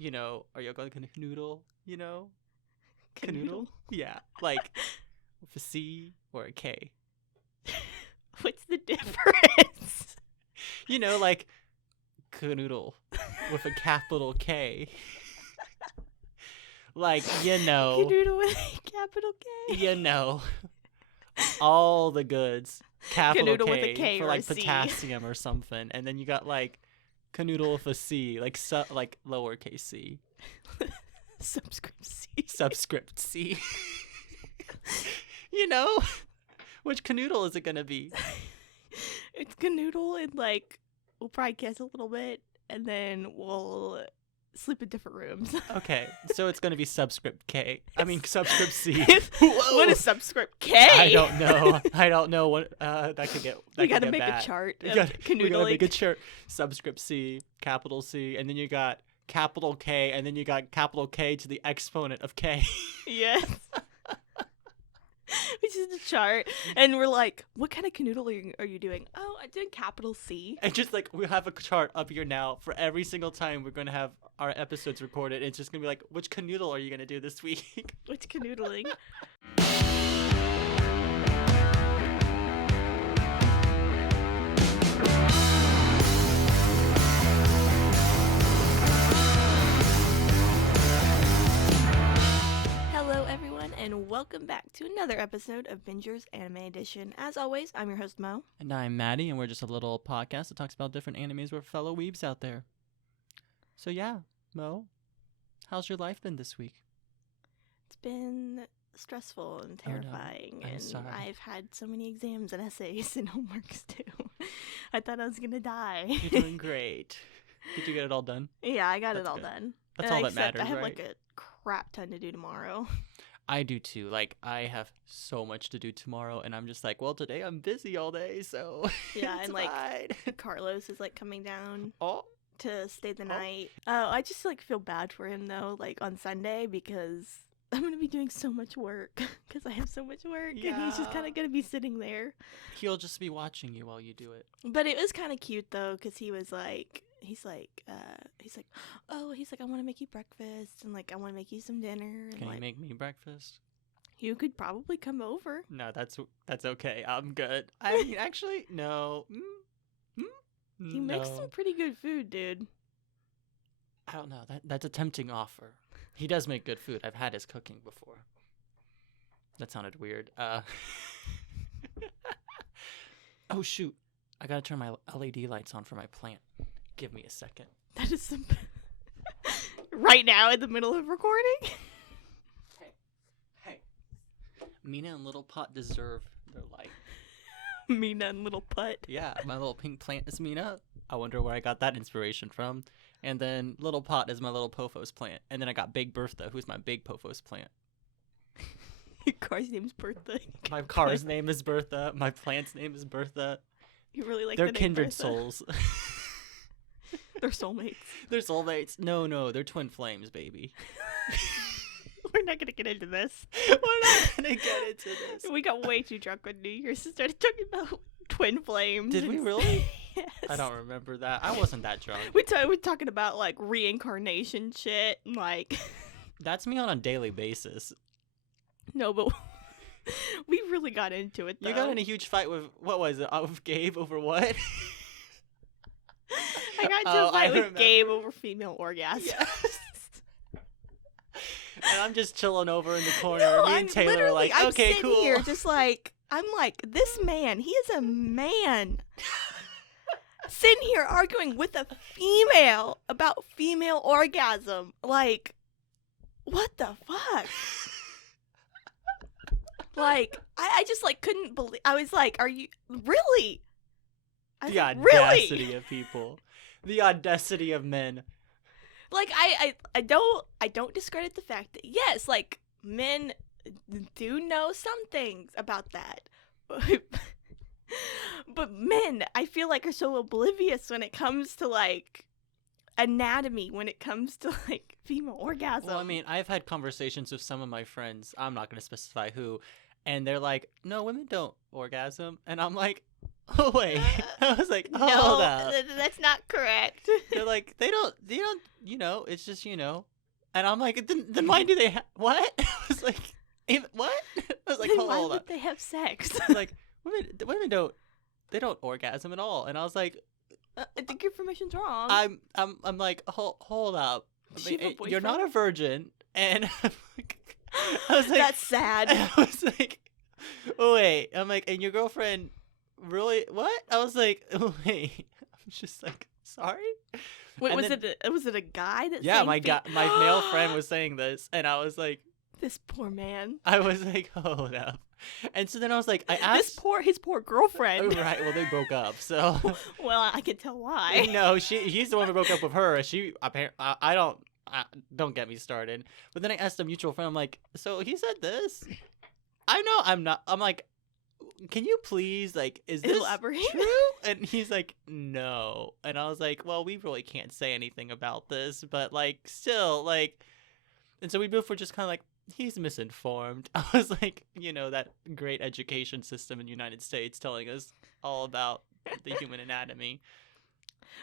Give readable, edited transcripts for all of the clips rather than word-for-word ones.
are you going to canoodle? Canoodle? Yeah, like with a C or a K. What's the difference? Like canoodle with a capital K. Like, Canoodle with a capital K. All the goods. Capital Canoodle K, with a K for or like a C. potassium or something, and then you got like canoodle with a C, like like lowercase c. Subscript C. Subscript C. Which canoodle is it gonna be? It's canoodle, and like we'll probably kiss a little bit, and then we'll sleep in different rooms. Okay, so it's gonna be subscript K. I mean subscript C. What is subscript K? I don't know what that could get. We gotta get make bad. a chart We of gotta canoodling. make a chart. Subscript C, capital C, and then you got capital K, and then you got capital K to the exponent of K. Yes. Which is the chart, and we're like, what kind of canoodling are you doing? Oh, I'm doing capital C. And just like we have a chart up here now for every single time we're gonna have our episodes recorded. It's just gonna be like, which canoodle are you gonna do this week? Which canoodling? Hello, everyone, and welcome back to another episode of Binger's Anime Edition. As always, I'm your host, Mo. And I'm Matty, and we're just a little podcast that talks about different animes with fellow weebs out there. So yeah, Mo, how's your life been this week? It's been stressful and terrifying, I'm and sorry. I've had so many exams and essays and homeworks too. I thought I was gonna die. You're doing great. Did you get it all done? Yeah, I got That's it all good. done. That's all that Except matters, I have right? like a crap ton to do tomorrow. I do too. Like, I have so much to do tomorrow, and I'm just like, well, today I'm busy all day, so Yeah, it's and like fine. Carlos is like coming down Oh, to stay the night. I just like feel bad for him though, like on Sunday, because I'm gonna be doing so much work because I have so much work, and he's just kind Yeah. of gonna be sitting there. he'll just be watching you while you do it. But it was kind of cute though, because he's like, oh, I want to make you breakfast, and like I want to make you some dinner, and Can like you make me breakfast? you could probably come over. No, that's okay. I'm good. I mean, actually, no. He makes some pretty good food, dude. I don't know. That's a tempting offer. He does make good food. I've had his cooking before. That sounded weird. Oh shoot! I gotta turn my LED lights on for my plant. Give me a second. That is some right now in the middle of recording. Hey. Mina and Little Pot deserve their light. Mina and little putt. Yeah, my little pink plant is Mina. I wonder where I got that inspiration from. And then Little Pot is my little Pothos plant. And then I got Big Bertha, who's my big Pothos plant. Your car's name's Bertha. My car's name is Bertha. My plant's name is Bertha. You really like They're the name kindred Bertha. souls. They're soulmates. They're soulmates. No, they're twin flames, baby. We're not gonna get into this. We're not gonna get into this. We got way too drunk on New Year's and started talking about twin flames. Did we really? Yes. I don't remember that. I wasn't that drunk. We're talking about like reincarnation shit and like That's me on a daily basis. no, but we really got into it though. You got in a huge fight with, what was it, with Gabe over what? I got into Oh, a fight I with Gabe remember. over female orgasms. Yes. And I'm just chilling over in the corner. No, Me and I'm Taylor are like, I'm okay, sitting cool. here just like I'm like, this man, he is a man. Sitting here arguing with a female about female orgasm. Like, what the fuck? Like, I just like couldn't believe. I was like, are you really? I was The like, audacity really? of people. The audacity of men. Like, I don't discredit the fact that yes, like men do know some things about that. But men, I feel like, are so oblivious when it comes to like anatomy, when it comes to like female orgasm. Well, I mean, I've had conversations with some of my friends. I'm not going to specify who. And they're like, no, women don't orgasm. And I'm like, oh wait. I was like, hold no, up. that's not correct. They're like, they don't, it's just, and I'm like, then why do they what? I was like, what? I was like, Then hold why up. would they have sex? Like, women don't orgasm at all. And I was like, I think your information's wrong. I'm like, hold up. Does she have a You're not a boyfriend? virgin. And I was like, That's sad. I was like, oh wait. I'm like, and your girlfriend really what? I was like, oh wait. I'm just like, sorry. Wait, And was it a guy that? Yeah, sang my male friend was saying this, and I was like, This poor man. I was like, hold up. And so then I was like, I asked. His poor girlfriend. Oh, right. Well, they broke up, so. Well, I can tell why. No, he's the one who broke up with her. She apparently, don't get me started. But then I asked a mutual friend. I'm like, so he said this. I know I'm not. I'm like, can you please is this Elaborate? true? And he's like, no. And I was like, well, we really can't say anything about this, but still and so we both were just kind of like, he's misinformed. I was like, that great education system in the United States telling us all about the human anatomy.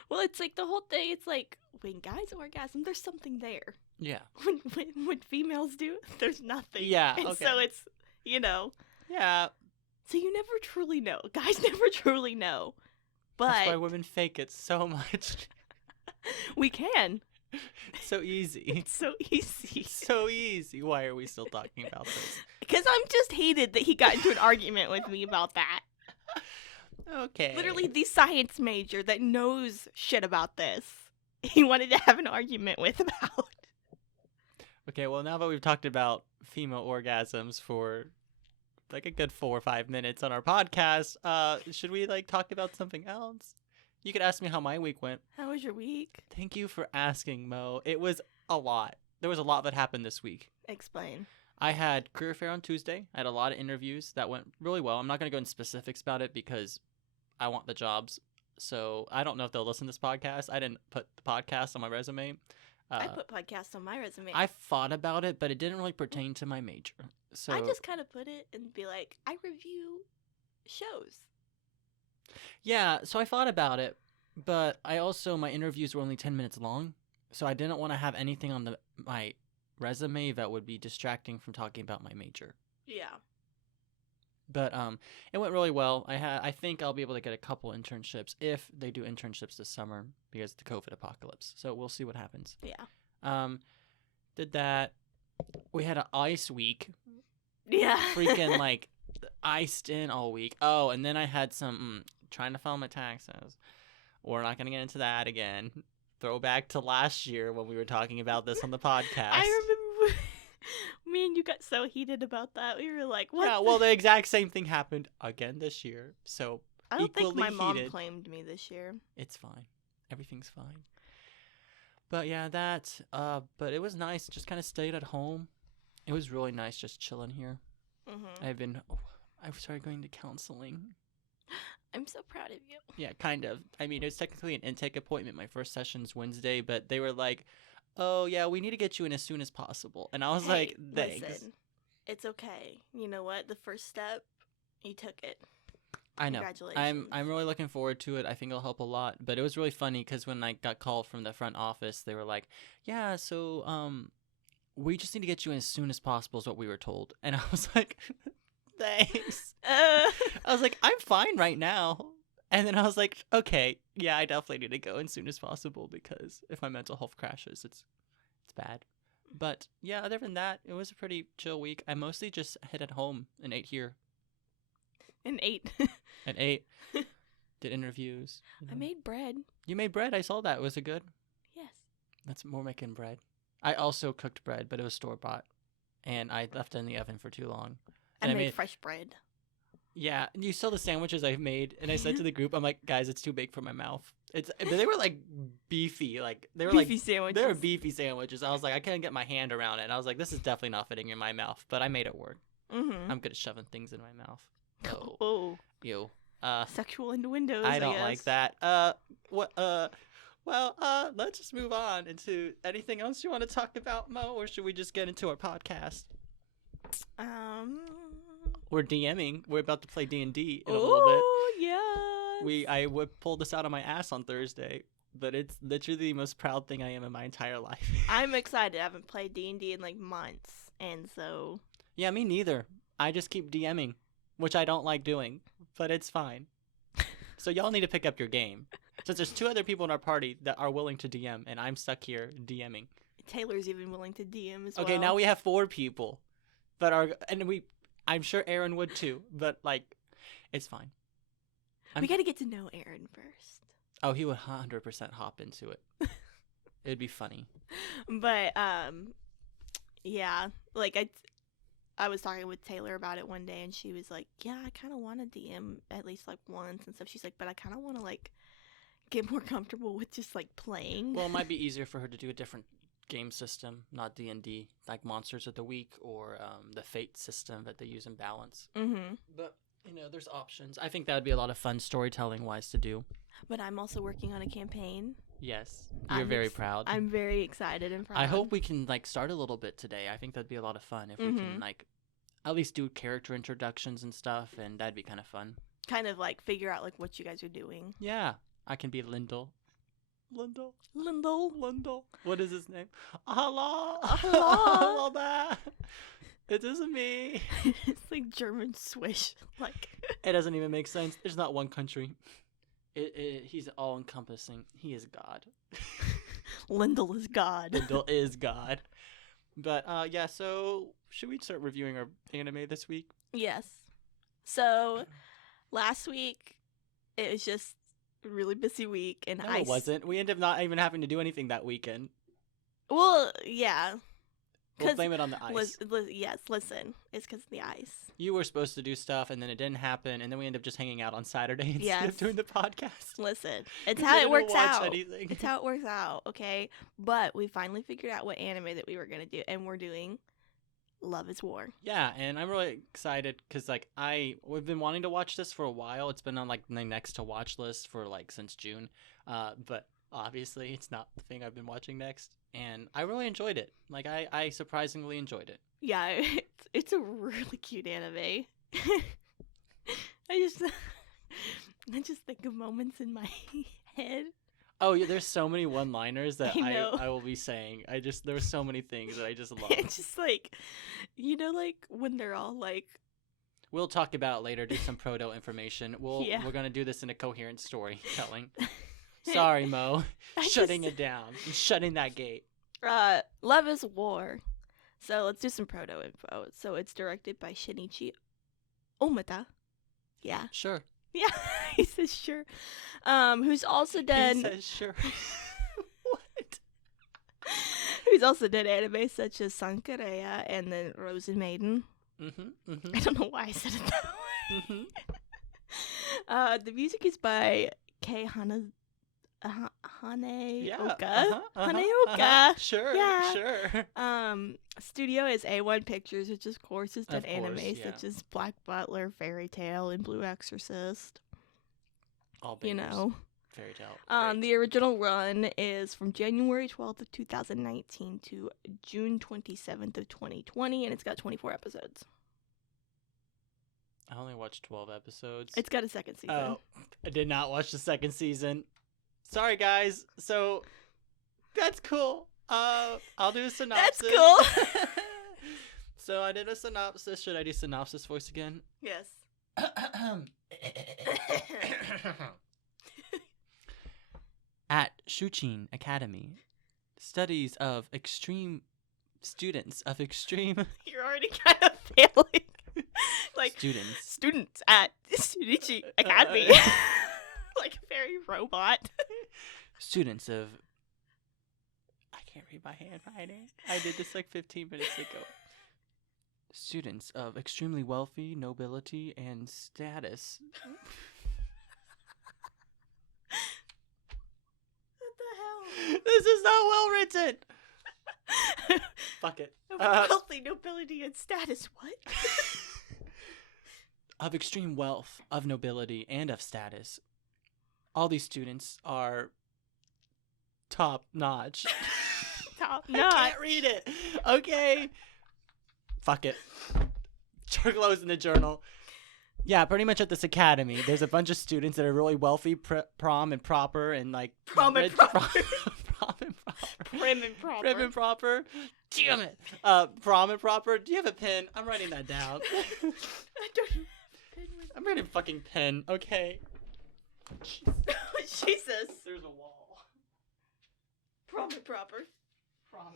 Well, it's like the whole thing. It's like when guys orgasm, there's something there. Yeah. When females do, there's nothing. Yeah. And Okay. so it's Yeah. So you never truly know. Guys never truly know. That's why But women fake it so much. we can. So easy. It's so easy. So easy. Why are we still talking about this? Because I'm just hated that he got into an argument with me about that. Okay. Literally, the science major that knows shit about this, he wanted to have an argument with about. Okay, well, now that we've talked about female orgasms for a good 4 or 5 minutes on our podcast, should we talk about something else? You could ask me how my week went. How was your week? Thank you for asking, Mo. It was a lot. There was a lot that happened this week. Explain. I had career fair on Tuesday. I had a lot of interviews that went really well. I'm not going to go into specifics about it because I want the jobs. So I don't know if they'll listen to this podcast. I didn't put the podcast on my resume. I put podcasts on my resume. I thought about it, but it didn't really pertain to my major. So I just kind of put it and be like, I review shows. yeah, so I thought about it, but I also, my interviews were only 10 minutes long, so I didn't want to have anything on my resume that would be distracting from talking about my major. Yeah. But it went really well. I think I'll be able to get a couple internships if they do internships this summer because of the COVID apocalypse. So we'll see what happens. Yeah. Did that. We had an ice week. Yeah. Freaking iced in all week. Oh, and then I had some trying to file my taxes. We're not gonna get into that again. Throwback to last year when we were talking about this on the podcast. I remember me and you got so heated about that. We were like, what? Yeah, well, the exact same thing happened again this year. So I don't think my equally mom heated. claimed me this year. It's fine. Everything's fine. But yeah, but it was nice. Just kind of stayed at home. It was really nice just chilling here. Mm-hmm. I've started going to counseling. I'm so proud of you. Yeah, kind of. I mean, it was technically an intake appointment. My first session's Wednesday, but they were like, oh, yeah, we need to get you in as soon as possible. And I was like, thanks. Listen, it's okay. You know what? The first step, you took it. I know. Congratulations. I'm really looking forward to it. I think it'll help a lot. But it was really funny because when I got called from the front office, they were like, yeah, so we just need to get you in as soon as possible is what we were told. And I was like, thanks. I was like, I'm fine right now. And then I was like, okay, yeah, I definitely need to go as soon as possible because if my mental health crashes, it's bad. But yeah, other than that, it was a pretty chill week. I mostly just headed home and ate here. And ate. And ate. Did interviews. I made bread. You made bread. I saw that. Was it good? Yes. That's more making bread. I also cooked bread, but it was store-bought. And I left it in the oven for too long. I And made fresh bread. Yeah, you saw the sandwiches I made, and I said to the group, I'm like, guys, it's too big for my mouth. But they were beefy, they were Beefy sandwiches. They were beefy sandwiches. I was like, I couldn't get my hand around it. And I was like, this is definitely not fitting in my mouth, but I made it work. Mm-hmm. I'm good at shoving things in my mouth. Oh, Oh. ew. Sexual innuendos. I don't guess. like that. Well, let's just move on into anything else you want to talk about, Mo, or should we just get into our podcast? We're DMing. We're about to play D&D in a little bit. Oh, yeah. I would pull this out of my ass on Thursday, but it's literally the most proud thing I am in my entire life. I'm excited. I haven't played D&D in like months, and so Yeah, me neither. I just keep DMing, which I don't like doing, but it's fine. So y'all need to pick up your game. Since there's 2 other people in our party that are willing to DM, and I'm stuck here DMing. Taylor's even willing to DM as well. Okay, now we have 4 people that are, and I'm sure Aaron would too, but like, it's fine. We got to get to know Aaron first. Oh, he would 100% hop into it. It'd be funny. But yeah, like I was talking with Taylor about it one day, and she was like, "Yeah, I kind of want to DM at least like once and stuff." She's like, "But I kind of want to like get more comfortable with just like playing." Well, it might be easier for her to do a different game system, not D&D, like Monsters of the Week or the Fate system that they use in Balance. Mm-hmm. But there's options. I think that would be a lot of fun storytelling wise to do. But I'm also working on a campaign. Yes, you're very proud. I'm very excited and proud. I hope we can like start a little bit today. I think that'd be a lot of fun if we can like at least do character introductions and stuff, and that'd be kind of fun. Kind of like figure out like what you guys are doing. Yeah, I can be Lyndall. Lyndall. What is his name? Hello. Hello there. It isn't me. It's like German Swish. Like it doesn't even make sense. There's not one country. He's all encompassing. He is God. Lyndall is God. Lyndall is God. But yeah. So should we start reviewing our anime this week? Yes. So last week it was just a really busy week, and no, it wasn't. We ended up not even having to do anything that weekend. Well, yeah. We'll blame it on the ice. Yes, listen. It's because of the ice. You were supposed to do stuff, and then it didn't happen, and then we ended up just hanging out on Saturday instead of doing the podcast. Listen, it's how it works out. Anything. It's how it works out, okay? But we finally figured out what anime that we were going to do, and we're doing Love is War. Yeah, and I'm really excited because, like, we've been wanting to watch this for a while. It's been on, like, my next to watch list for, like, since June. But obviously, it's not the thing I've been watching next. And I really enjoyed it. Like, I surprisingly enjoyed it. Yeah, it's a really cute anime. I just think of moments in my head. Oh, yeah, there's so many one-liners that I will be saying. There were so many things that I just love. It's just like, like when they're all like... We'll talk about it later, do some proto information. We're going to do this in a coherent storytelling. Sorry, Mo. Shutting it down. I'm shutting that gate. Love is War. So let's do some proto info. So it's directed by Shinichi Omata. Yeah. Sure. Yeah, he says sure. Who's also done... He says sure. What? Who's also done anime such as Sankareya and then Rosen Maiden. I don't know why I said it that way. The music is by Kei Haneoka. Haneoka. Sure, yeah. sure. Studio is A1 Pictures, which of course has done Of course, anime yeah. such as Black Butler, Fairy Tail, and Blue Exorcist. All bangers. Fairy Tail. The original run is from January 12th of 2019 to June 27th of 2020, and it's got 24 episodes. I only watched 12 episodes. It's got a second season. Oh, I did not watch the second season. Sorry, guys. So, that's cool. I'll do a synopsis. That's cool. So, I did a synopsis. Should I do synopsis voice again? Yes. At Shuchin Academy, students of extreme... You're already kind of failing. Like, students at Shinichi Academy. Like a very robot. Students of... I can't read my handwriting. I did this like 15 minutes ago. Students of extremely wealthy, nobility, and status. What the hell? This is not well written. Fuck it. Wealthy, nobility, and status. What? Of extreme wealth, of nobility, and of status. All these students are top notch. Top notch. I can't read it. Okay. Fuck it. Close in the journal. Yeah, pretty much at this academy, there's a bunch of students that are really wealthy, prom and proper, and like Prom and proper. prom and proper, Prim and proper. prim and proper. Damn it, prom and proper. Do you have a pen? I'm writing that down. I don't have a pen with I'm writing a fucking pen. Okay. Jesus. There's a wall. Prom and proper. Prom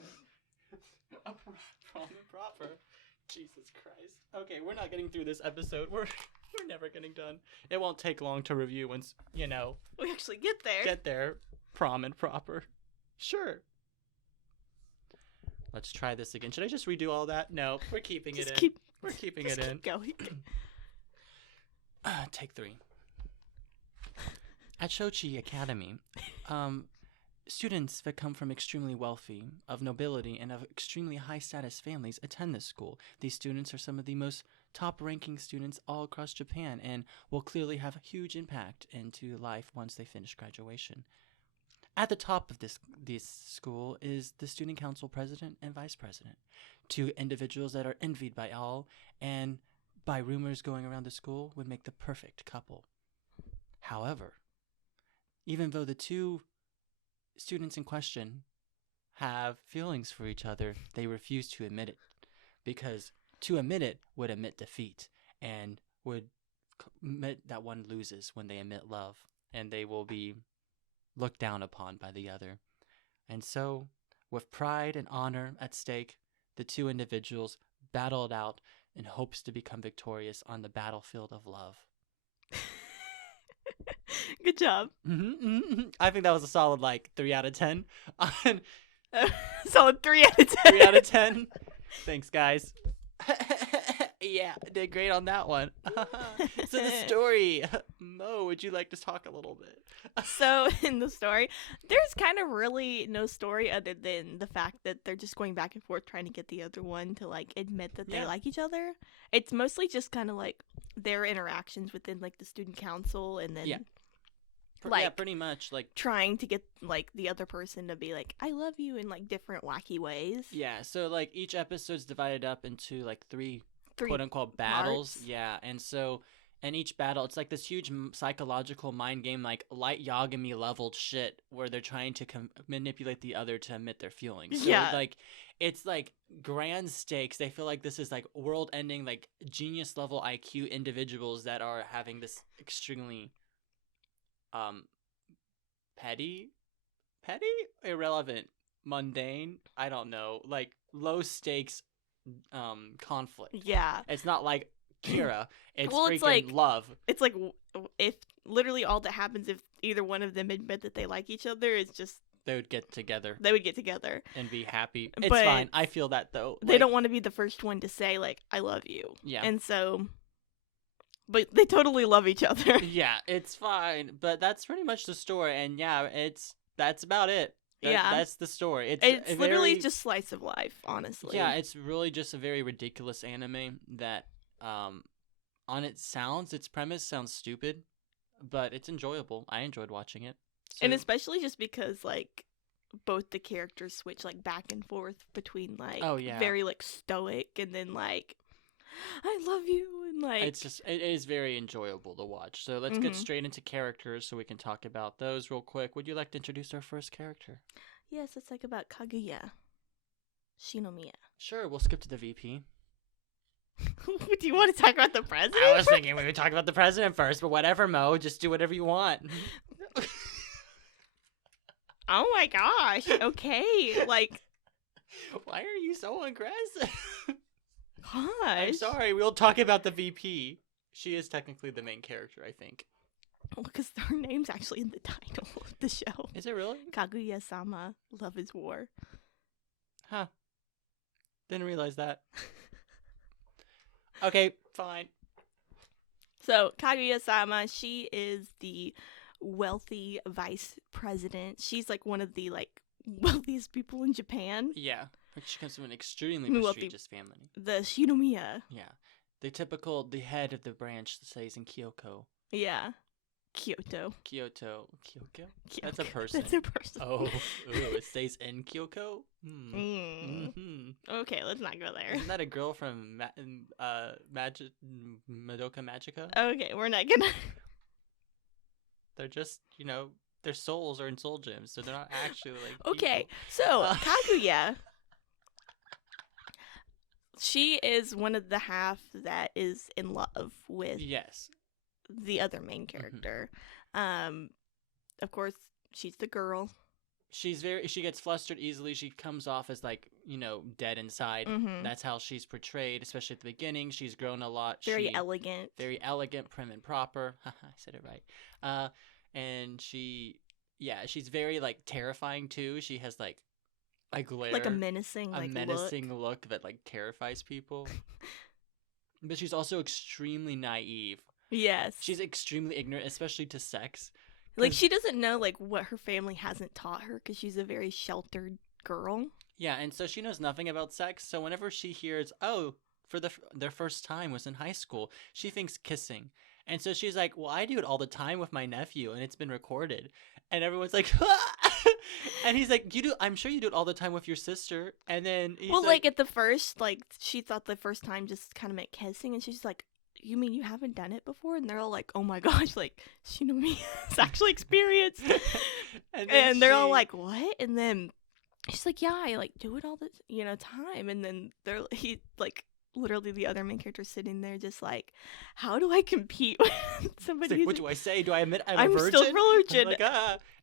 and proper. Jesus Christ. Okay, we're not getting through this episode. We're never getting done. It won't take long to review once, We actually get there. get there. Prom and proper. Sure. Let's try this again. Should I just redo all that? No, we're keeping it in. We're keeping it in. Keep going. Take 3. At Shochi Academy, students that come from extremely wealthy, of nobility, and of extremely high-status families attend this school. These students are some of the most top-ranking students all across Japan and will clearly have a huge impact into life once they finish graduation. At the top of this school is the student council president and vice president, 2 individuals that are envied by all and, by rumors going around the school, would make the perfect couple. However, even though the 2 students in question have feelings for each other, they refuse to admit it, because to admit it would admit defeat and would admit that one loses when they admit love, and they will be looked down upon by the other. And so, with pride and honor at stake, the 2 individuals battle it out in hopes to become victorious on the battlefield of love. Good job. I think that was a solid 3 out of 10. Solid 3 out of 10. 3 out of 10. Thanks, guys. Yeah, did great on that one. So the story, Mo, would you like to talk a little bit? So in the story, there's kind of really no story other than the fact that they're just going back and forth trying to get the other one to admit that they like each other. It's mostly just kind of their interactions within the student council, and then pretty much trying to get the other person to be I love you in different wacky ways. Yeah, so each episode's divided up into 3 quote unquote battles. Parts. Yeah, and so in each battle it's this huge psychological mind game, light Yagami leveled shit where they're trying to manipulate the other to admit their feelings. So it's grand stakes. They feel like this is world ending, genius level IQ individuals that are having this extremely petty, irrelevant, mundane, I don't know, low stakes conflict. Yeah. It's not like Kira. It's well, freaking love. It's if literally all that happens if either one of them admit that they like each other is just they would get together. They would get together and be happy. It's but fine. I feel that though. They don't want to be the first one to say I love you. Yeah. And so but they totally love each other. Yeah, it's fine. But that's pretty much the story, and that's about it. That's the story. It's literally just slice of life, honestly. Yeah, it's really just a very ridiculous anime that on its premise sounds stupid, but it's enjoyable. I enjoyed watching it. So. And especially just because both the characters switch back and forth between very stoic and then I love you and it is very enjoyable to watch. So let's get straight into characters so we can talk about those real quick. Would you like to introduce our first character? Yes, let's talk about Kaguya Shinomiya. Sure, we'll skip to the VP. Do you want to talk about the president? I was thinking we would talk about the president first, but whatever, Mo. Just do whatever you want. Oh my gosh. Okay. Why are you so aggressive? Gosh. I'm sorry. We'll talk about the VP. She is technically the main character, I think. Well, because her name's actually in the title of the show. Is it really? Kaguya-sama, Love is War. Huh. Didn't realize that. Okay, fine. So, Kaguya-sama, she is the wealthy vice president. She's one of the wealthiest people in Japan. Yeah. She comes from an extremely prestigious family. The Shinomiya. Yeah. The head of the branch stays in Kyoko. Yeah. Kyoto. Kyoko? That's a person. That's a person. Oh, it stays in Kyoko? Mm. Mm-hmm. Okay, let's not go there. Isn't that a girl from Madoka Magica? Okay, we're not gonna. They're just, their souls are in soul gems, so they're not actually like Okay, people. so Kaguya, she is one of the half that is in love with Yes. the other main character. Of course, she's the girl. She gets flustered easily. She comes off as like, dead inside. Mhm. That's how she's portrayed, especially at the beginning. She's grown a lot. Very elegant. Very elegant, prim and proper. I said it right. And she's very like terrifying too. She has like a glare, Like a menacing look that like terrifies people. But she's also extremely naive. Yes. She's extremely ignorant, especially to sex. Like, she doesn't know, like, what her family hasn't taught her because she's a very sheltered girl. Yeah, and so she knows nothing about sex. So whenever she hears, their first time was in high school, she thinks kissing. And so she's like, well, I do it all the time with my nephew, and it's been recorded. And everyone's like, and he's like, I'm sure you do it all the time with your sister. And then he's like at the first, like, she thought the first time just kind of meant kissing, and she's like, you mean you haven't done it before? And they're all like, oh my gosh, like, she knew me. It's actually experienced. and they're all like, what? And then she's like, yeah, I like do it all the time. And then he like literally the other main character sitting there just like, how do I compete with somebody? Like, what do I say? Do I admit I'm a virgin? Still virgin. Like,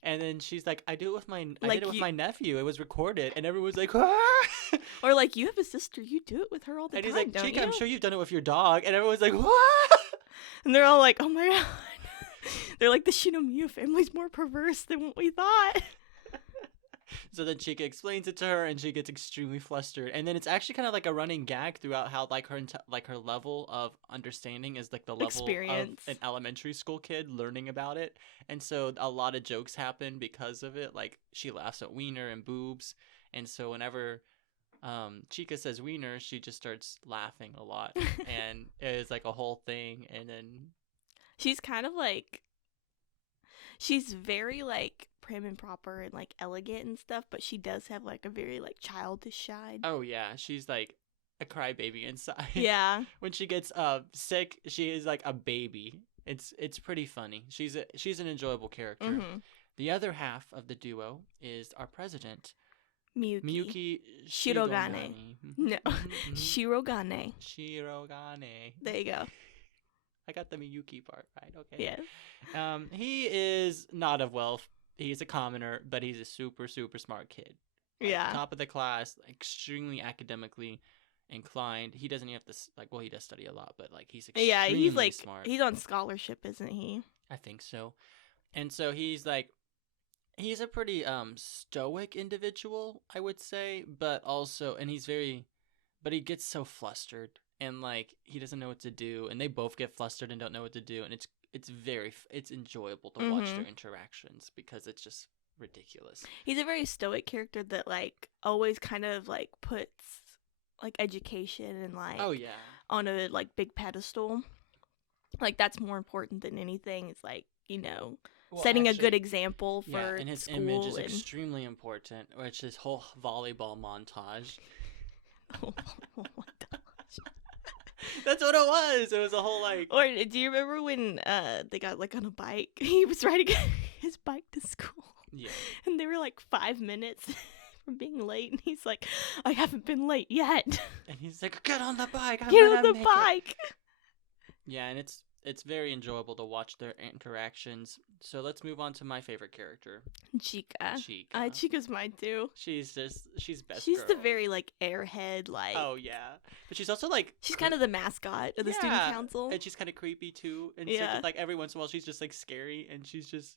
And then she's like, I did it with my nephew. It was recorded, and everyone's like, or like, you have a sister, you do it with her all the time. And he's like, don't Chika, you? I'm sure you've done it with your dog, and everyone's like, what? And they're all like, oh my god. They're like, the Shinomiya family's more perverse than what we thought. So then Chika explains it to her, and she gets extremely flustered. And then it's actually kind of like a running gag throughout how like her level of understanding is like the level experience of an elementary school kid learning about it. And so a lot of jokes happen because of it. Like she laughs at wiener and boobs, and so whenever Chika says wiener, she just starts laughing a lot, and it's like a whole thing. And then she's kind of like, she's very like prim and proper and like elegant and stuff, but she does have like a very like childish side. Oh yeah, she's like a crybaby inside. Yeah. When she gets sick, she is like a baby. It's pretty funny. She's an enjoyable character. Mm-hmm. The other half of the duo is our president, Miyuki Shirogane. No, Shirogane. Shirogane. There you go. I got the Miyuki part right. Okay. Yeah. He is not of wealth. He's a commoner, but he's a super, super smart kid. Like, yeah. Top of the class, extremely academically inclined. He doesn't have to, he does study a lot, but, like, he's extremely smart. He's on scholarship, isn't he? I think so. And so he's a pretty, stoic individual, I would say, but he gets so flustered, and, like, he doesn't know what to do, and they both get flustered and don't know what to do, and it's enjoyable to watch their interactions because it's just ridiculous. He's a very stoic character that like always kind of like puts like education and like on a like big pedestal. Like that's more important than anything. It's like, setting a good example for and his school image is extremely important, which is whole volleyball montage. That's what it was. It was a whole like. Or do you remember when they got like on a bike? He was riding his bike to school. Yeah. And they were like 5 minutes from being late, and he's like, "I haven't been late yet." And he's like, "Get on the bike. Get on the bike." Yeah, and it's very enjoyable to watch their interactions. So let's move on to my favorite character, Chika. Chika. Chika's mine too. She's best. She's the very like airhead, like. Oh yeah, but she's also like. She's kind of the mascot of the student council, and she's kind of creepy too. And so, like every once in a while, she's just like scary, and she's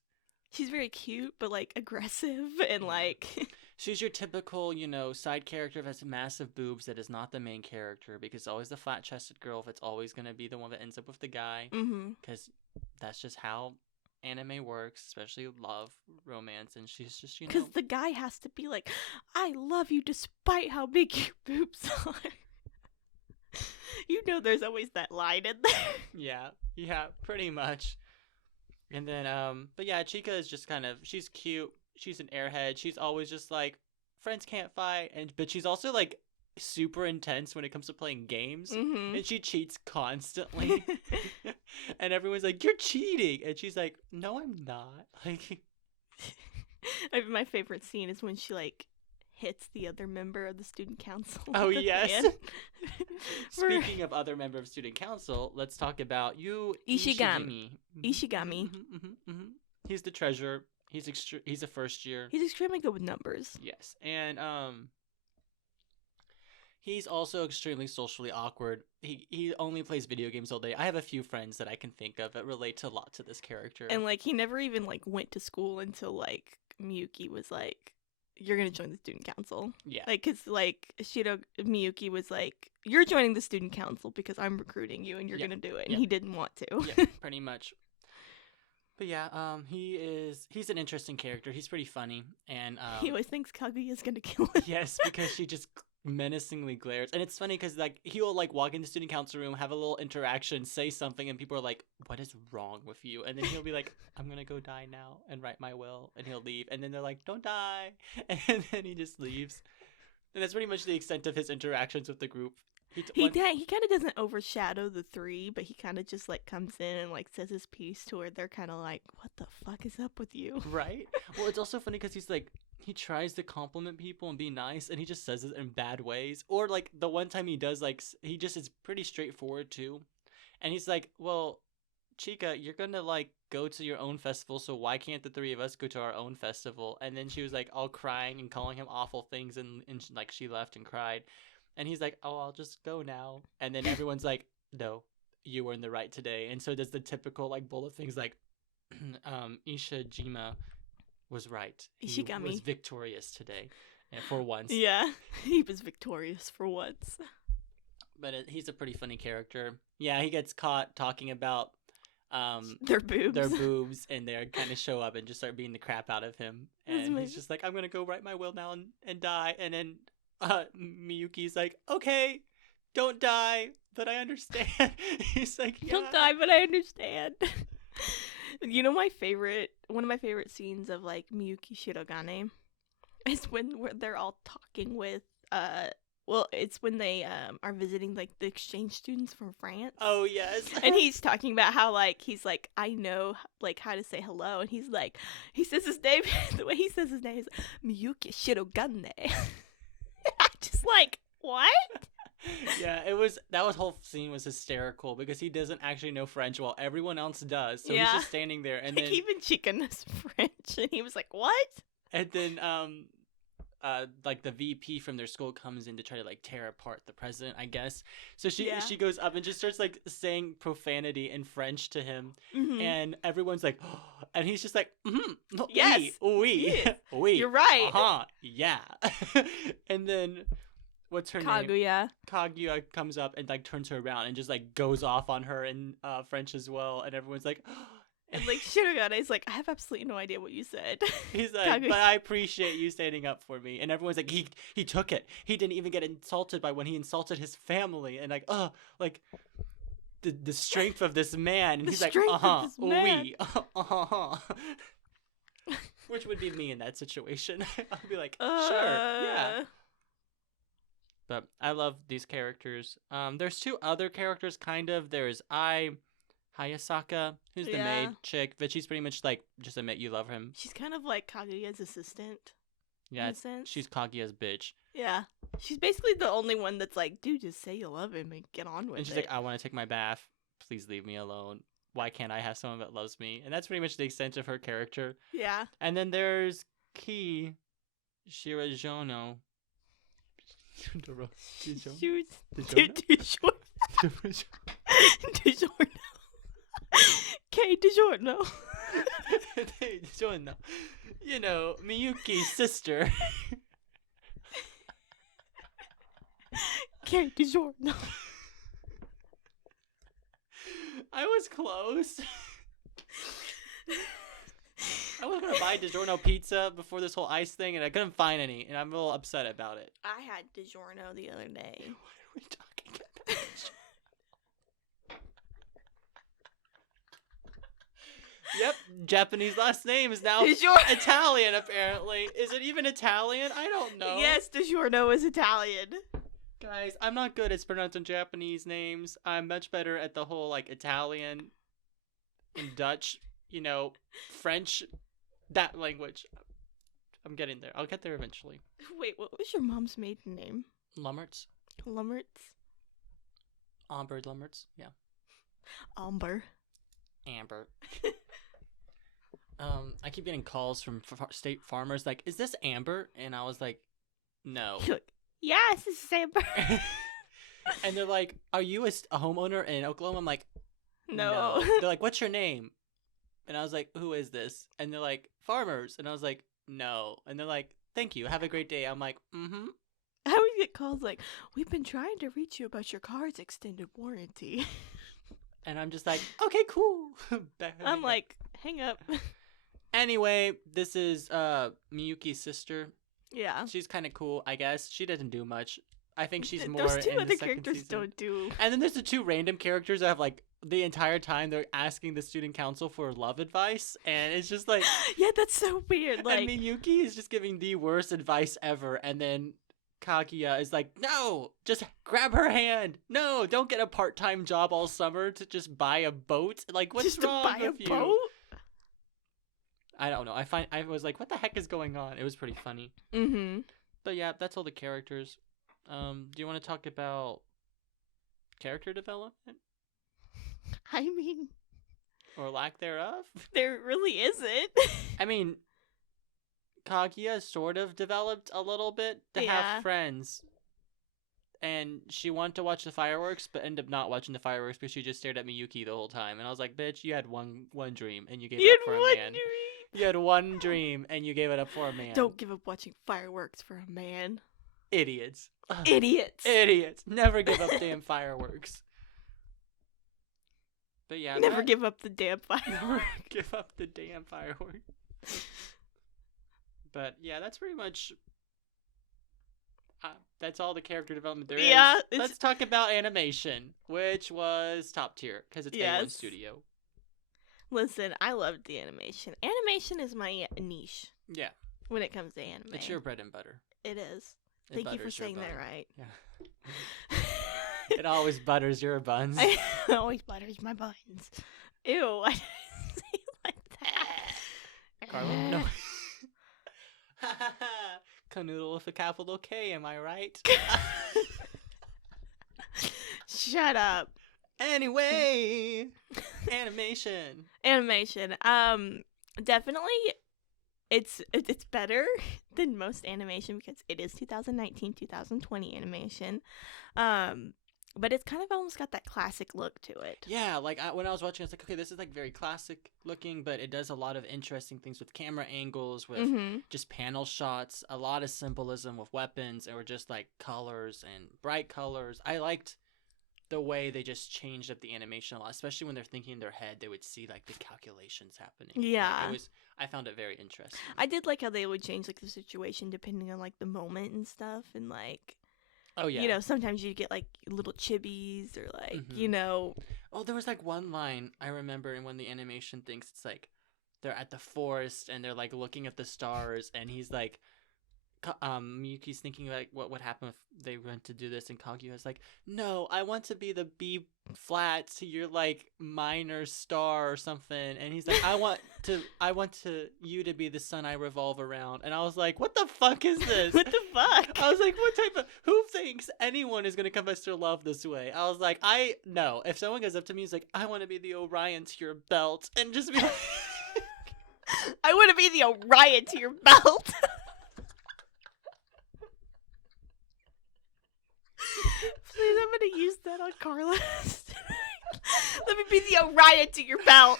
very cute, but like aggressive and like. She's your typical, side character that has massive boobs that is not the main character, because it's always the flat-chested girl that's always going to be the one that ends up with the guy. Because that's just how anime works, especially love, romance, and she's just, Because the guy has to be like, I love you despite how big your boobs are. There's always that line in there. Yeah, pretty much. And then, but yeah, Chika is just she's cute. She's an airhead. She's always just like, friends can't fight, but she's also like super intense when it comes to playing games, Mm-hmm. and she cheats constantly. And everyone's like, "You're cheating," and she's like, "No, I'm not." Like, My favorite scene is when she like hits the other member of the student council. oh with the yes. fan. Speaking of other member of student council, let's talk about Ishigami. Mhm, Ishigami. He's the treasurer. He's a first year. He's extremely good with numbers. Yes, and he's also extremely socially awkward. He only plays video games all day. I have a few friends that I can think of that relate a lot to this character. And like he never even like went to school until like Miyuki was like, "You're gonna join the student council." Yeah. Like, cause like Miyuki was like, "You're joining the student council because I'm recruiting you and you're gonna do it," and he didn't want to. Yeah, pretty much. But yeah, he's an interesting character. He's pretty funny, and He always thinks Kaguya's gonna kill him. yes, because she just menacingly glares, and it's funny because like he'll like walk in the student council room, have a little interaction, say something, and people are like, "What is wrong with you?" And then he'll be like, "I'm gonna go die now and write my will," and he'll leave, and then they're like, "Don't die," and then he just leaves, and that's pretty much the extent of his interactions with the group. He kind of doesn't overshadow the three, but he kind of just like comes in and like says his piece to where they're kind of like, "What the fuck is up with you?" Right? Well, it's also funny because he's like, he tries to compliment people and be nice, and he just says it in bad ways. Or like the one time he does, like he just is pretty straightforward too, and he's like, "Well, Chika, you're gonna like go to your own festival, so why can't the three of us go to our own festival?" And then she was like all crying and calling him awful things, and like she left and cried, and he's like, "Oh, I'll just go now," and then everyone's like, "No, you were in the right today," and so does the typical like bullet things like, Ishijima was right. He Ishigami was victorious today, and for once. Yeah, he was victorious for once. But he's a pretty funny character. Yeah, he gets caught talking about Their boobs. and they kind of show up and just start beating the crap out of him. That's And he's just like, "I'm gonna go write my will now and die." And then Miyuki's like, "Okay, don't die, but I understand." He's like, "Yeah. Don't die, but I understand. You know one of my favorite scenes of like Miyuki Shirogane is when they're all talking with it's when they are visiting like the exchange students from France. Oh yes. And he's talking about how like he's like, "I know like how to say hello," and he's like, he says his name the way he says his name is Miyuki Shirogane. I'm just like, what? Yeah, that whole scene was hysterical because he doesn't actually know French while everyone else does. So he's Yeah. just standing there, and Like then even Chika knows French, and he was like, "What?" and then like the VP from their school comes in to try to like tear apart the president, I guess. So she goes up and just starts like saying profanity in French to him, Mhm. and everyone's like, and he's just like, "Mm-hmm, Yes, oui, yes. oui, You're right. uh-huh, yeah." And then what's her name? Kaguya comes up and like turns her around and just like goes off on her in French as well, and everyone's like, And like Shirogane is like, "I have absolutely no idea what you said." he's like, Kaguya. "But I appreciate you standing up for me," and everyone's like, he took it. He didn't even get insulted by when he insulted his family, and like, like the strength of this man, and The he's like, strength of this oui, which would be me in that situation. I'll be like, sure, yeah. But I love these characters. There's two other characters, kind of. There's Hayasaka, who's the maid chick, but she's pretty much like, just admit you love him. She's kind of like Kaguya's assistant. Yeah, in a sense. she's Kaguya's bitch. Yeah. She's basically the only one that's like, "Dude, just say you love him and get on with it." And she's like, "I want to take my bath. Please leave me alone. Why can't I have someone that loves me?" And that's pretty much the extent of her character. Yeah. And then there's Ki Shirajono. Shoot. DiGiorno? DiGiorno. K DiGiorno. DiGiorno. You know, Miyuki's sister. K DiGiorno. I was close. I was gonna buy DiGiorno pizza before this whole ice thing, and I couldn't find any, and I'm a little upset about it. I had DiGiorno the other day. What are we talking about? Yep, Japanese last name is now DiGiorno. Italian, apparently. Is it even Italian? I don't know. Yes, DiGiorno is Italian. Guys, I'm not good at pronouncing Japanese names. I'm much better at the whole, like, Italian and Dutch, French, that language. I'm getting there. I'll get there eventually. Wait, what was your mom's maiden name? Lummerts. Lummerts? Amber Lummerts, yeah. Amber. Amber. I keep getting calls from state farmers like, is this Amber? And I was like, no. You're like, yes, this is Amber. And they're like, are you a homeowner in Oklahoma? I'm like, no. They're like, what's your name? And I was like, who is this? And they're like, farmers. And I was like, no. And they're like, thank you. Have a great day. I'm like, mm-hmm. I always get calls like, we've been trying to reach you about your car's extended warranty. And I'm just like, okay, cool. I'm like, hang up. Anyway, this is Miyuki's sister. Yeah. She's kind of cool, I guess. She doesn't do much. I think she's more Those two in other the second characters season. don't do. And then there's the two random characters that have, like, the entire time they're asking the student council for love advice. And it's just like... Yeah, that's so weird. Like, and Miyuki is just giving the worst advice ever. And then Kaguya is like, no, just grab her hand. No, don't get a part-time job all summer to just buy a boat. Like, what's just wrong to buy with a you? boat? I don't know. I was like, what the heck is going on? It was pretty funny. Mm-hmm. But yeah, that's all the characters. Do you want to talk about character development? I mean, Or lack thereof? there really isn't. I mean, Kaguya sort of developed a little bit to Yeah. have friends. And she wanted to watch the fireworks, but ended up not watching the fireworks because she just stared at Miyuki the whole time. And I was like, bitch, you had one dream and you gave it up for a man. Dream. You had one dream and you gave it up for a man. Don't give up watching fireworks for a man. Idiots. Ugh. Idiots. Idiots. Never give up damn fireworks. But yeah. Never give up the damn Never fireworks. give up the damn fireworks. But yeah, that's pretty much... that's all the character development there is. Yeah, Let's talk about animation, which was top tier, because it's A1 Studio. Listen, I loved the animation. Animation is my niche Yeah. when it comes to anime. It's your bread and butter. It is. It Thank you for butters your saying that bun. right. Yeah. It always butters your buns. It always butters my buns. Ew, I didn't say it like that. Carla? No. Canoodle with a capital K, am I right? Shut up. Anyway, animation. Animation. Definitely it's better than most animation because it is 2019, 2020 animation. But it's kind of almost got that classic look to it. Yeah, like when I was watching, I was like, okay, this is like very classic looking, but it does a lot of interesting things with camera angles, with just panel shots, a lot of symbolism with weapons, or just like colors and bright colors. I liked the way they just changed up the animation a lot, especially when they're thinking in their head, they would see like the calculations happening. Yeah. Like, I found it very interesting. I did like how they would change like the situation depending on like the moment and stuff, and like, oh yeah, you know, sometimes you get like little chibis or like, you know. Oh, there was like one line I remember, and when the animation thinks it's like they're at the forest and they're like looking at the stars, and he's like, Miyuki's thinking like what would happen if they went to do this, and Kaguya's like, no, I want to be the B flat to your like minor star or something, and he's like, I want you to be the sun I revolve around. And I was like, what the fuck is this? What the fuck? I was like, what type of, who thinks anyone is gonna confess their love this way? I was like, no, if someone goes up to me, he's like, I want to be the Orion to your belt, and just be like, I want to be the Orion to your belt. Please, I'm gonna use that on Carlos. Let me be the Orion to your belt.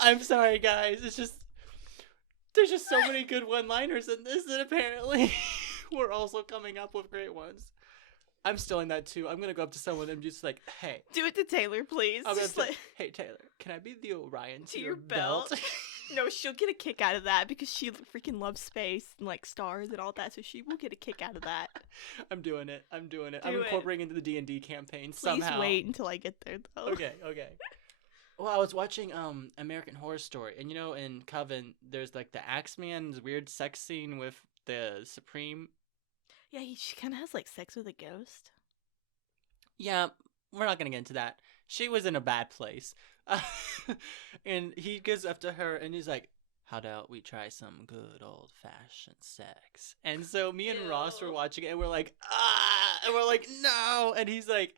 I'm sorry, guys. It's just, there's just so many good one-liners in this that apparently we're also coming up with great ones. I'm stealing that too. I'm gonna go up to someone and just like, hey. Do it to Taylor, please. I'm Just gonna like, hey Taylor, can I be the Orion to your belt? No, she'll get a kick out of that because she freaking loves space and like stars and all that, so she will get a kick out of that. I'm doing it. I'm Do incorporating into the D&D campaign Please somehow. wait until I get there, though. Okay. Well, I was watching American Horror Story, and in Coven, there's like the Axeman's weird sex scene with the Supreme. Yeah, she kind of has like sex with a ghost. Yeah, we're not gonna get into that. She was in a bad place. And he goes up to her and he's like, how about we try some good old-fashioned sex? And so me and Ross were watching it and we're like, and we're like, no. And he's like,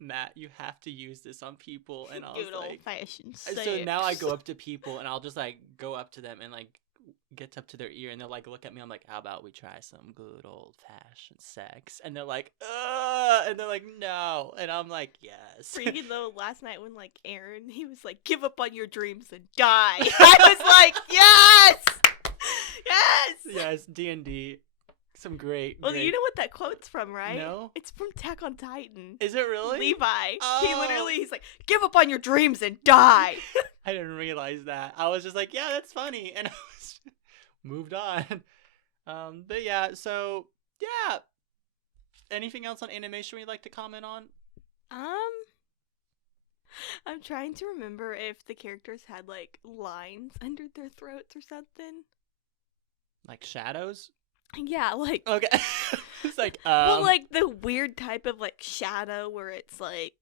Matt, you have to use this on people. And I was Good like, old-fashioned so sex. now I go up to people and I'll just like go up to them and like get up to their ear and they'll like look at me. I'm like, how about we try some good old-fashioned sex? And they're like, and they're like, no. And I'm like, yes. Freaking though, last night when like Aaron, he was like, give up on your dreams and die. I was like, yes! Yes, D&D. Some great. Well, you know what that quote's from, right? No. It's from Attack on Titan. Is it really? Levi. Oh. He's like, give up on your dreams and die. I didn't realize that. I was just like, yeah, that's funny. And I was moved on. But yeah, so yeah. Anything else on animation we'd like to comment on? I'm trying to remember if the characters had like lines under their throats or something. Like shadows? Yeah, like Okay. It's like well, like the weird type of like shadow where it's like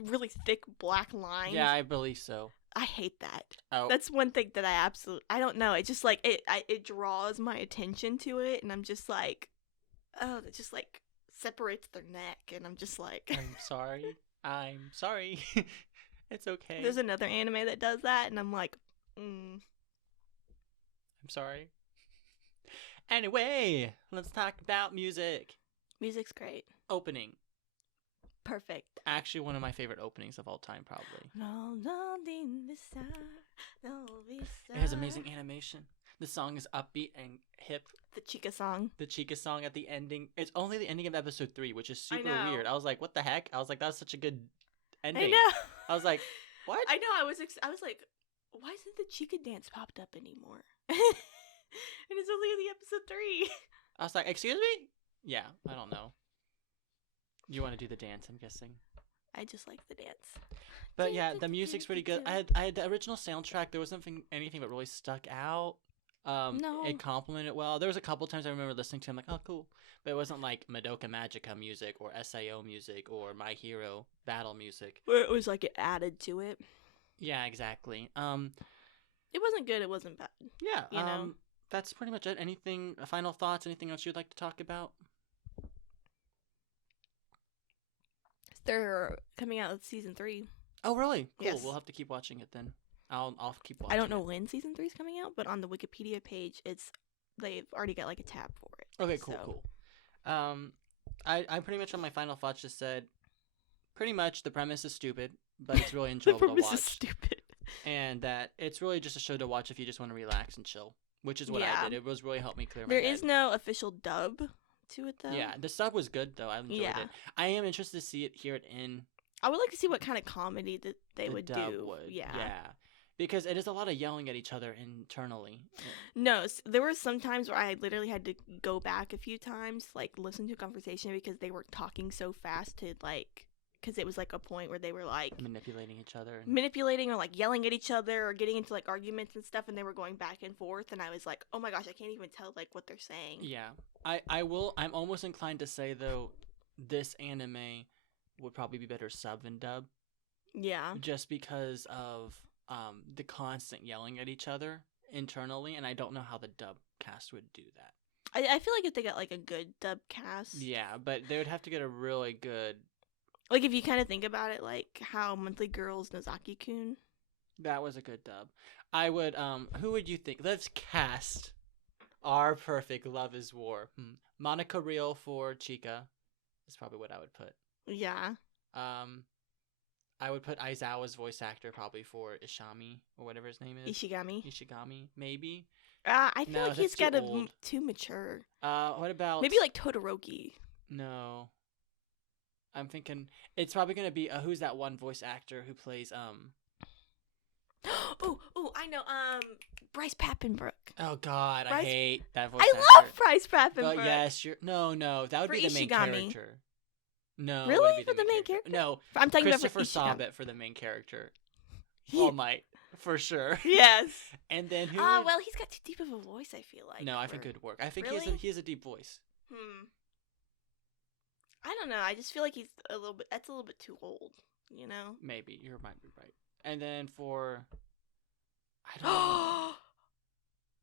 really thick black lines. Yeah, I believe so. I hate that. Oh. That's one thing that I don't know. It just like it draws my attention to it, and I'm just like, oh, it just like separates their neck, and I'm just like, I'm sorry. It's okay. There's another anime that does that, and I'm like, I'm sorry. Anyway, let's talk about music. Music's great. Opening. Perfect. Actually, one of my favorite openings of all time, probably. It has amazing animation. The song is upbeat and hip. The Chika song. The Chika song at the ending. It's only the ending of episode 3, which is super know. weird. I was like, what the heck? I was like, that was such a good ending. I know. I was like, what? I know. I was like, why isn't the Chika dance popped up anymore? And it's only in the episode 3. I was like, excuse me? Yeah, I don't know. You want to do the dance, I'm guessing. I just like the dance. But yeah, the music's pretty good. I had the original soundtrack. There wasn't anything that really stuck out. No. It complemented well. There was a couple times I remember listening to it. I'm like, oh, cool. But it wasn't like Madoka Magica music or SAO music or My Hero battle music. Where it was like it added to it. Yeah, exactly. It wasn't good. It wasn't bad. Yeah. You know? That's pretty much it. Anything? Final thoughts? Anything else you'd like to talk about? They're coming out with season 3. Oh, really? Cool. Yes. We'll have to keep watching it then. I'll keep watching. I don't know when season 3 is coming out, but on the Wikipedia page, they've already got like a tab for it. Okay, cool. I pretty much on my final thoughts just said, pretty much the premise is stupid, but it's really enjoyable to watch. The premise is stupid. And that it's really just a show to watch if you just want to relax and chill, which is what I did. It was really helped me clear my head. There is no official dub to it, though. Yeah, the sub was good, though. I enjoyed it. I am interested to hear it in. I would like to see what kind of comedy that they would do. Yeah. Because it is a lot of yelling at each other internally. No, there were some times where I literally had to go back a few times, like listen to a conversation because they were talking so fast to like, because it was like a point where they were like manipulating each other, or like yelling at each other or getting into like arguments and stuff, and they were going back and forth, and I was like, oh my gosh, I can't even tell like what they're saying. Yeah, I'm almost inclined to say though, this anime would probably be better sub than dub. Yeah. Just because of the constant yelling at each other internally, and I don't know how the dub cast would do that. I feel like if they got like a good dub cast. Yeah, but they would have to get a really good. Like if you kind of think about it, like how Monthly Girls Nozaki-kun. That was a good dub. I would. Who would you think? Let's cast our perfect Love Is War. Monica Rial for Chika is probably what I would put. Yeah. I would put Aizawa's voice actor probably for Ishami or whatever his name is. Ishigami, maybe. I feel like he's got to too mature. What about maybe like Todoroki? No. I'm thinking it's probably gonna be who's that one voice actor who plays Oh, I know. Bryce Papenbrook. Oh God, I Bryce- hate that voice I actor. love Bryce Papenbrook. But yes, no, that would For be the main Ishigami. character. No, it Really? wouldn't be For the main character? No, I'm talking Christopher about for Ishigami. Sabat for the main character. He- All Might, for sure. Yes. And then who? Well, he's got too deep of a voice, I feel like. No, I think it would work. I think Really? he has a deep voice. I don't know. I just feel like he's a little bit. That's a little bit too old. You know. Maybe you might be right. And then for, I don't know.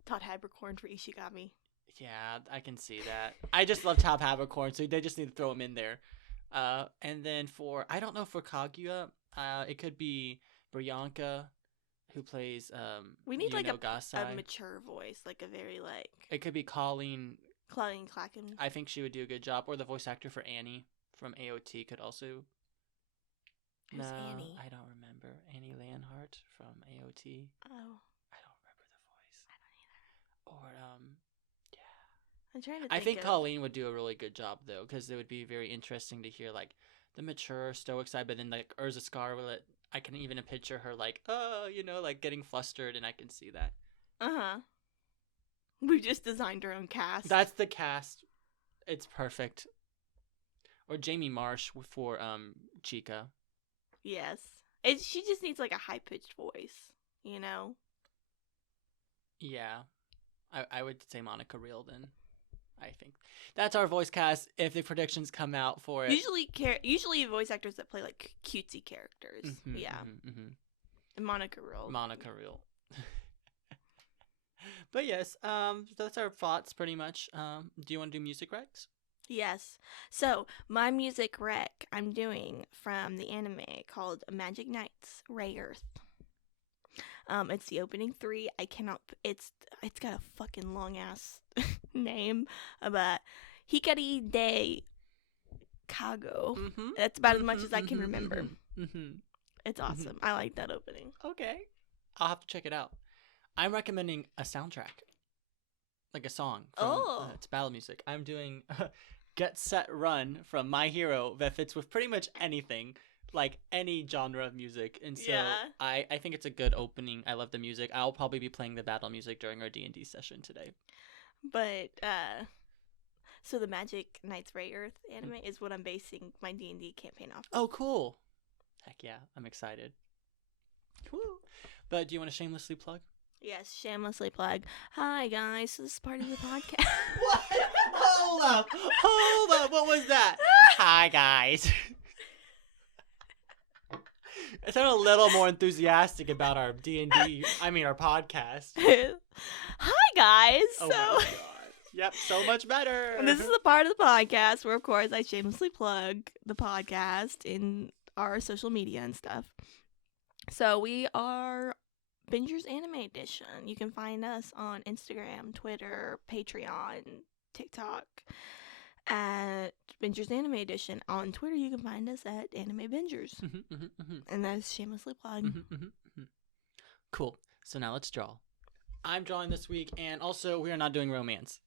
Todd Haberkorn for Ishigami. Yeah, I can see that. I just love Top Habercorn, so they just need to throw him in there. And then for, I don't know, for Kaguya, it could be Brianka, who plays We need like a Gasai. mature voice, like a very like It could be Colleen. Claudia Clacken. I think she would do a good job. Or the voice actor for Annie from AOT could also. Who's Annie? I don't remember. Annie Lanhart from AOT. Oh, I don't remember the voice. I don't either. Or yeah. I'm trying to. I think of... Colleen would do a really good job though, because it would be very interesting to hear like the mature stoic side, but then like Urza Scarlet, I can even picture her like, like getting flustered, and I can see that. We've just designed our own cast. That's the cast. It's perfect. Or Jamie Marsh for Chika. Yes. She just needs like a high pitched voice, you know. Yeah, I would say Monica Reel then. I think that's our voice cast. If the predictions come out for it, usually voice actors that play like cutesy characters. Mm-hmm, yeah. Mm-hmm. And Monica Reel. But yes, that's our thoughts pretty much. Do you want to do music recs? Yes. So my music rec I'm doing from the anime called Magic Knights Rayearth. It's the opening 3. I cannot. It's got a fucking long ass name, but Hikari de Kago. Mm-hmm. That's about as much as I can remember. Mm-hmm. It's awesome. I like that opening. Okay, I'll have to check it out. I'm recommending a soundtrack, like a song. From, it's battle music. I'm doing Get Set Run from My Hero that fits with pretty much anything. Like any genre of music, and so Yeah. I think it's a good opening. I love the music. I'll probably be playing the battle music during our D&D session today. But so the Magic Knights Rayearth anime is what I'm basing my D&D campaign off of. Oh, cool! Heck yeah, I'm excited. Cool. But do you want to shamelessly plug? Yes, shamelessly plug. Hi guys, so this is part of the podcast. What? Hold up! What was that? Hi guys. I sound a little more enthusiastic about our D&D, our podcast. Hi guys. Oh my God. Yep, so much better. This is the part of the podcast where, of course, I shamelessly plug the podcast in our social media and stuff. So we are Bingers Anime Edition. You can find us on Instagram, Twitter, Patreon, TikTok at Bingers Anime Edition. On Twitter, you can find us at Anime Bingers. And that's shamelessly plug. Cool. So now let's draw. I'm drawing this week, and also we are not doing romance.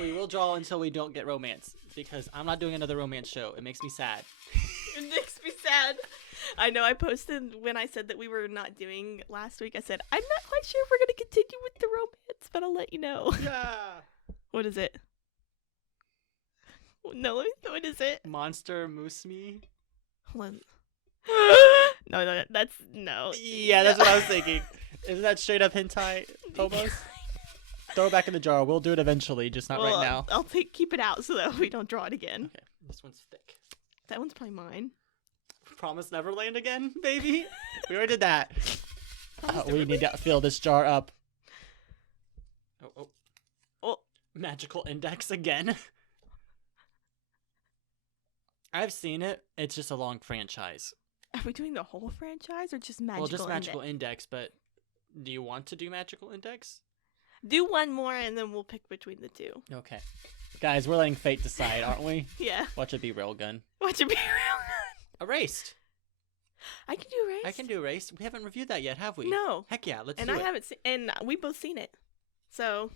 We will draw until we don't get romance, because I'm not doing another romance show. It makes me sad. It makes me sad. I know I posted when I said that we were not doing last week. I said, I'm not quite sure if we're going to continue with the romance, but I'll let you know. Yeah. What is it? No, what is it? Monster Musume? Hold on. No, that's no. Yeah, that's what I was thinking. Isn't that straight up hentai almost? Throw it back in the jar. We'll do it eventually, just not right now. I'll keep it out so that we don't draw it again. Okay, this one's thick. That one's probably mine. Promise Neverland again, baby? We already did that. We Neverland? need to fill this jar up. Oh. Magical Index again. I've seen it. It's just a long franchise. Are we doing the whole franchise or just Magical Well, just Magical Index? Index, but do you want to do Magical Index? Do one more and then we'll pick between the two. Okay. Guys, we're letting fate decide, aren't we? Yeah. Watch it be Railgun. Watch it be real. Erased. I can do Erased. I can do Erased. We haven't reviewed that yet, have we? No. Heck yeah, let's and do it. I haven't seen, and we both seen it. So.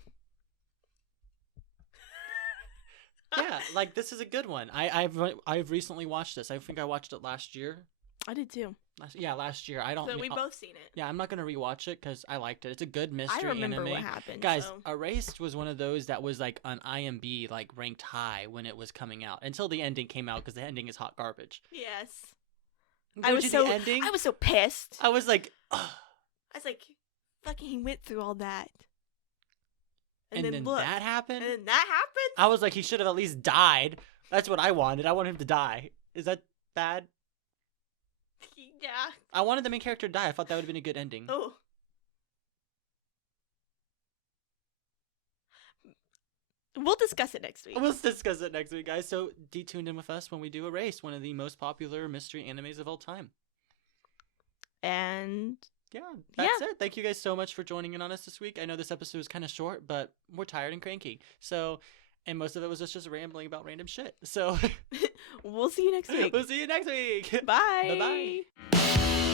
Yeah, like this is a good one. I've recently watched this. I think I watched it last year. I did too. Last year. I don't. So we both seen it. Yeah, I'm not gonna rewatch it because I liked it. It's a good mystery I remember anime. what happened, Guys, so. Erased was one of those that was like on IMB, like ranked high when it was coming out until the ending came out because the ending is hot garbage. Yes. Did I was you so the ending? I was so pissed. I was like, I was like, fucking, he went through all that. and then look, that happened. and then that happened. I was like, he should have at least died. That's what I wanted. I wanted him to die. Is that bad? Yeah. I wanted the main character to die. I thought that would have been a good ending. Oh. We'll discuss it next week. We'll discuss it next week, guys. So, tune in with us when we do Erased, one of the most popular mystery animes of all time. And yeah, that's it. Thank you guys so much for joining in on us this week. I know this episode was kind of short, but we're tired and cranky. So, and most of it was just rambling about random shit. So, we'll see you next week. We'll see you next week. Bye. Bye-bye.